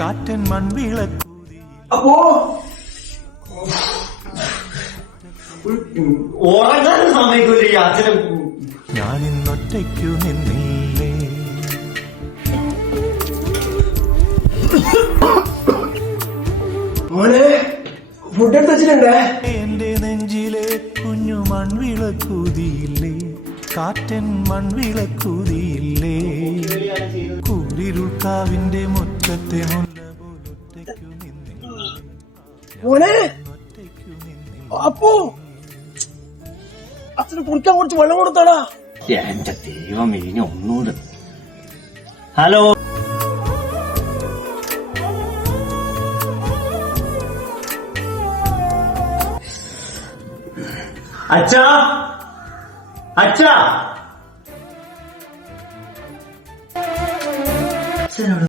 കാറ്റൻ മൺവിളക്കൂതി. അപ്പോ ഉറങ്ങാനും സമയക്കില്ല ഈ അച്ഛനും. ഞാനിന്നൊറ്റയ്ക്കു നിന്നില്ലേ. മോനെ ഫുഡ് എടുത്ത് വെച്ചിട്ടുണ്ടേ. എന്റെ നെഞ്ചിലെ കുഞ്ഞു മൺവിളക്കൂതിയില്ലേ, കാറ്റൻ മൺവിളക്കൂതിയില്ലേ. കൂരിരുൾക്കാവിന്റെ മുറ്റത്തെ മുല്ല പോലൊറ്റയ്ക്കു നിന്നില്ലേ. മോനെ അപ്പോ അച്ഛന് കുടിക്കാൻ കുറച്ച് വെള്ളം കൊടുത്താടാ. എന്റെ ദൈവം ഇനി ഒന്നുകൂടെ. ഹലോ അച്ഛാ, അച്ഛാ.